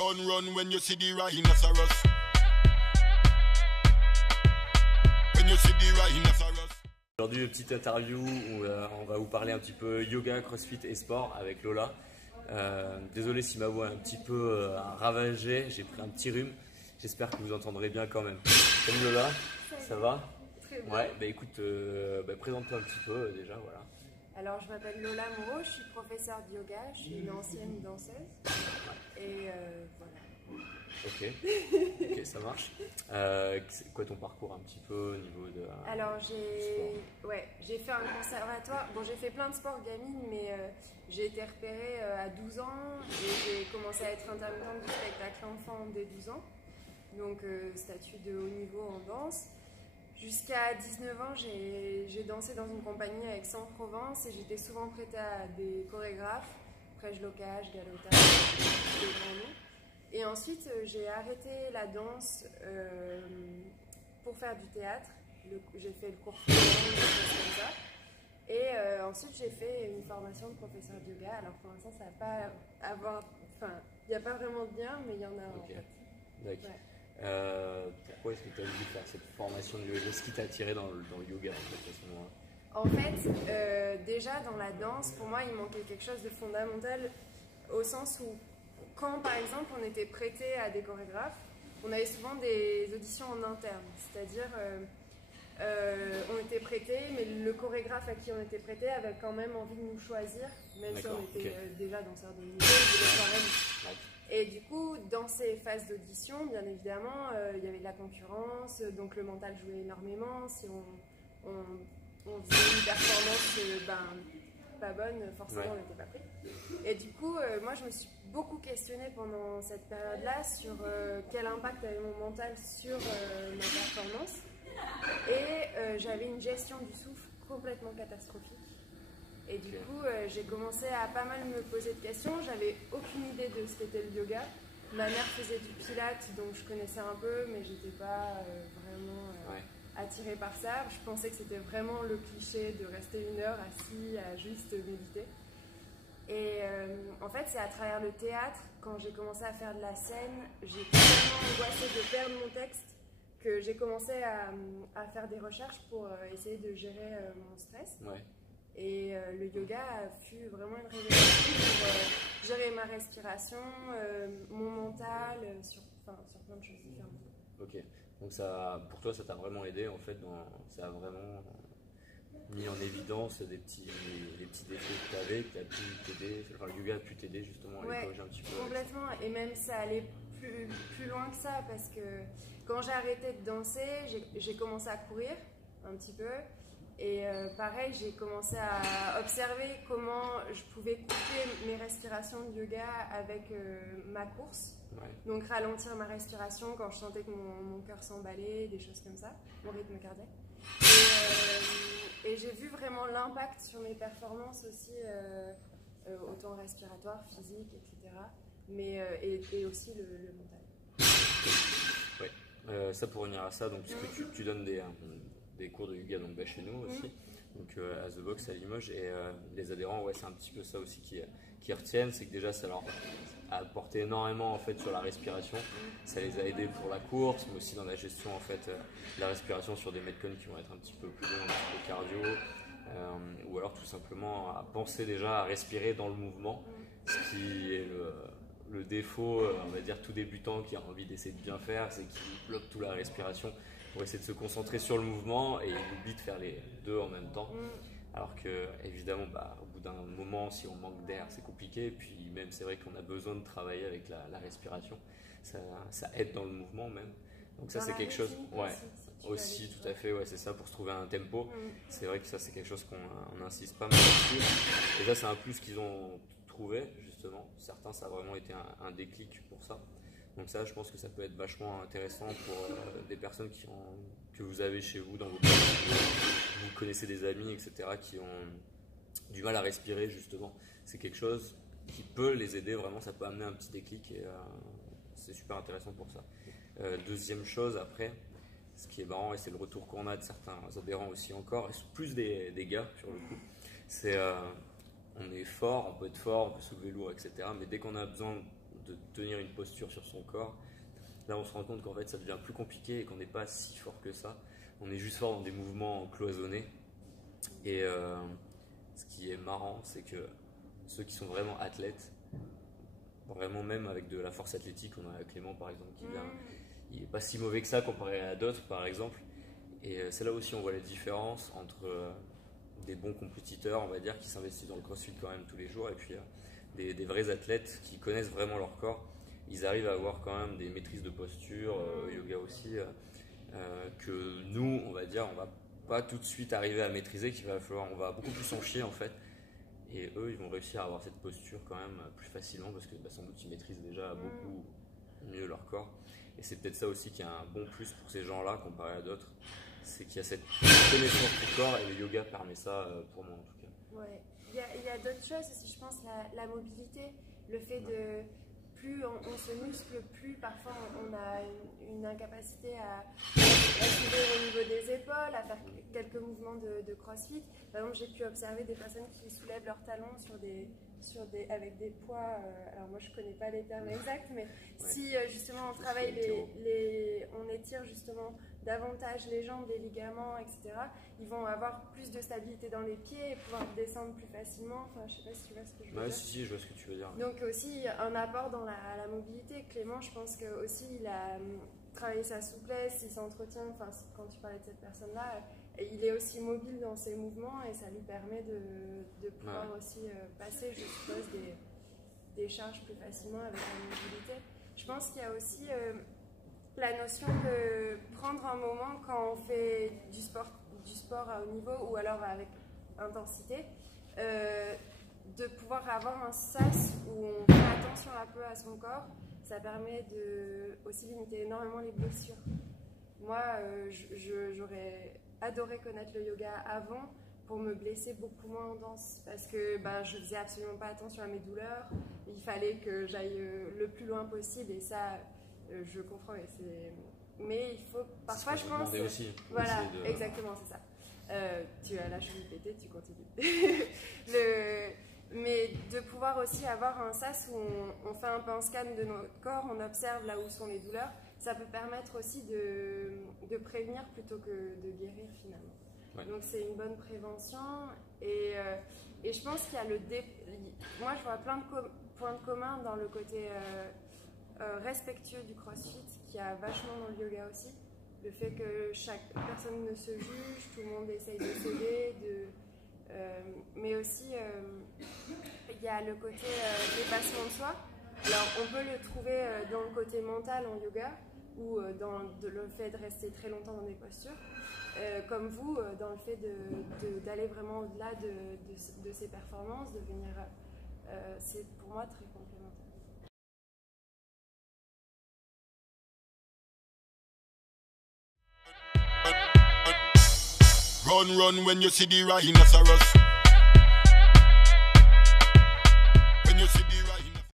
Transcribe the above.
Run, run when you see the rhinoceros. When you see the rhinoceros. Aujourd'hui, une petite interview où on va vous parler un petit peu yoga, crossfit et sport avec Lola. Désolé si ma voix est un petit peu ravagée, j'ai pris un petit rhume. J'espère que vous entendrez bien quand même. Salut Lola, ça va? Très bien. Ouais, bah écoute, présente-toi un petit peu déjà, voilà. Alors, je m'appelle Lola Moreau, je suis professeure de yoga, je suis une ancienne danseuse. Et voilà. Ok, ça marche. C'est quoi ton parcours un petit peu au niveau de Alors, sport? j'ai fait un conservatoire. Bon, j'ai fait plein de sports gamine, mais j'ai été repérée à 12 ans et j'ai commencé à être intermittente du spectacle enfant dès 12 ans. Donc, statut de haut niveau en danse. Jusqu'à 19 ans, j'ai dansé dans une compagnie avec Aix-en-Provence et j'étais souvent prêtée à des chorégraphes, Prège Locage, Galota, des grands noms. Et ensuite, j'ai arrêté la danse pour faire du théâtre. J'ai fait le cours des choses comme ça. Et ensuite, j'ai fait une formation de professeur de yoga. Alors pour l'instant, ça va pas avoir... Enfin, il n'y a pas vraiment de lien, mais il y en a en fait. D'accord. Ouais. Pourquoi est-ce que tu as voulu faire cette formation de yoga? Qu'est-ce qui t'a attiré dans le yoga en fait, à ce moment-là? En fait, déjà dans la danse, pour moi, il manquait quelque chose de fondamental au sens où, quand par exemple on était prêté à des chorégraphes, on avait souvent des auditions en interne, c'est-à-dire on était prêté, mais le chorégraphe à qui on était prêté avait quand même envie de nous choisir, même si on était déjà danseurs de niveau, il voulait quand même. Et du coup, dans ces phases d'audition, bien évidemment, il y avait de la concurrence, donc le mental jouait énormément. Si on faisait une performance pas bonne, forcément on n'était pas pris. Et du coup, moi je me suis beaucoup questionnée pendant cette période-là sur quel impact avait mon mental sur ma performance. Et j'avais une gestion du souffle complètement catastrophique. Et du coup, j'ai commencé à pas mal me poser de questions. J'avais aucune idée de ce qu'était le yoga. Ma mère faisait du pilates, donc je connaissais un peu, mais j'étais pas vraiment attirée par ça. Je pensais que c'était vraiment le cliché de rester une heure assis à juste méditer. Et en fait, c'est à travers le théâtre, quand j'ai commencé à faire de la scène, j'ai tellement angoissée de perdre mon texte que j'ai commencé à faire des recherches pour essayer de gérer mon stress. Ouais. Et le yoga fut vraiment une révélation pour gérer ma respiration, mon mental, sur plein de choses différentes. Ok, donc ça, pour toi ça t'a vraiment aidé en fait, ça a vraiment mis en évidence les petits défauts que tu avais, qui a pu t'aider, enfin le yoga a pu t'aider justement à les corriger un petit peu. Complètement, et même ça allait plus loin que ça, parce que quand j'ai arrêté de danser, j'ai commencé à courir un petit peu. Et pareil, j'ai commencé à observer comment je pouvais couper mes respirations de yoga avec ma course. Ouais. Donc ralentir ma respiration quand je sentais que mon cœur s'emballait, des choses comme ça, mon rythme cardiaque. Et j'ai vu vraiment l'impact sur mes performances aussi, autant respiratoire, physique, etc. Mais, et aussi le mental. Ouais. Ça pour revenir à ça, donc puisque tu donnes des cours de yoga donc, chez nous aussi, donc à The Box à Limoges, et les adhérents, c'est un petit peu ça aussi qui retiennent, c'est que déjà ça leur a apporté énormément en fait sur la respiration, ça les a aidés pour la course, mais aussi dans la gestion en fait de la respiration sur des metcons qui vont être un petit peu plus longs, un petit peu cardio, ou alors tout simplement à penser déjà à respirer dans le mouvement, ce qui est le défaut, on va dire tout débutant qui a envie d'essayer de bien faire, c'est qu'il bloque toute la respiration pour essayer de se concentrer sur le mouvement et il oublie de faire les deux en même temps. Alors que évidemment, au bout d'un moment, si on manque d'air, c'est compliqué. Et puis même, c'est vrai qu'on a besoin de travailler avec la respiration. Ça aide dans le mouvement même. Donc ça, c'est quelque chose. Ouais, aussi, tout à fait. Ouais, c'est ça pour se trouver un tempo. C'est vrai que ça, c'est quelque chose qu'on insiste pas mal dessus. Déjà, c'est un plus qu'ils ont trouvé justement. Certains, ça a vraiment été un déclic pour ça. Donc ça, je pense que ça peut être vachement intéressant pour des personnes que vous avez chez vous, dans vos pays, vous connaissez des amis, etc., qui ont du mal à respirer, justement. C'est quelque chose qui peut les aider, vraiment, ça peut amener un petit déclic et c'est super intéressant pour ça. Deuxième chose, après, ce qui est marrant, et c'est le retour qu'on a de certains adhérents aussi encore, et plus des gars, sur le coup, c'est on est fort, on peut être fort, on peut soulever lourd, etc., mais dès qu'on a besoin de tenir une posture sur son corps. Là, on se rend compte qu'en fait, ça devient plus compliqué et qu'on n'est pas si fort que ça. On est juste fort dans des mouvements cloisonnés. Et ce qui est marrant, c'est que ceux qui sont vraiment athlètes, vraiment même avec de la force athlétique, on a Clément par exemple qui vient, il n'est pas si mauvais que ça comparé à d'autres par exemple. Et c'est là aussi on voit la différence entre des bons compétiteurs, on va dire, qui s'investissent dans le crossfit quand même tous les jours, et puis des vrais athlètes qui connaissent vraiment leur corps. Ils arrivent à avoir quand même des maîtrises de posture, yoga aussi, que nous, on va dire, on va pas tout de suite arriver à maîtriser, on va beaucoup plus en chier en fait. Et eux, ils vont réussir à avoir cette posture quand même plus facilement parce que sans doute ils maîtrisent déjà beaucoup mieux leur corps. Et c'est peut-être ça aussi qui est un bon plus pour ces gens-là comparé à d'autres, c'est qu'il y a cette connaissance du corps et le yoga permet ça pour moi en tout cas. Ouais. Il y a d'autres choses aussi, je pense, la mobilité, le fait de plus on se muscle, plus parfois on a une incapacité à soulever au niveau des épaules, à faire quelques mouvements de crossfit. Par exemple, j'ai pu observer des personnes qui soulèvent leurs talons avec des poids, alors moi je connais pas les termes exacts, mais si justement on travaille on étire justement davantage les jambes, les ligaments, etc., ils vont avoir plus de stabilité dans les pieds et pouvoir descendre plus facilement. Enfin, je sais pas si tu vois ce que je veux dire. Si, je vois ce que tu veux dire. Donc aussi un apport dans la mobilité. Clément, je pense que aussi il a travaillé sa souplesse, il s'entretient, enfin quand tu parlais de cette personne-là, il est aussi mobile dans ses mouvements et ça lui permet de pouvoir aussi passer, je suppose, des charges plus facilement avec la mobilité. Je pense qu'il y a aussi la notion de prendre un moment quand on fait du sport à haut niveau ou alors avec intensité, de pouvoir avoir un sas où on fait attention un peu à son corps. Ça permet de aussi limiter énormément les blessures. Moi, j'aurais adoré connaître le yoga avant pour me blesser beaucoup moins en danse parce que je faisais absolument pas attention à mes douleurs. Il fallait que j'aille le plus loin possible et ça, je comprends. Mais il faut parfois, je pense. Aussi, voilà, exactement, c'est ça. Tu as la cheville pétée, tu continues. Mais de pouvoir aussi avoir un sas où on fait un peu un scan de notre corps, on observe là où sont les douleurs, ça peut permettre aussi de prévenir plutôt que de guérir finalement. Ouais. Donc c'est une bonne prévention et je pense qu'il y a moi je vois plein de points de commun dans le côté respectueux du crossfit qu'il y a vachement dans le yoga aussi. Le fait que chaque personne ne se juge, tout le monde essaye de s'aider, mais aussi il y a le côté dépassement de soi. Alors on peut le trouver dans le côté mental en yoga ou dans le fait de rester très longtemps dans des postures, comme vous, dans le fait d'aller vraiment au-delà de ses performances, de venir, c'est pour moi très complémentaire. Run when you see the rhinoceros.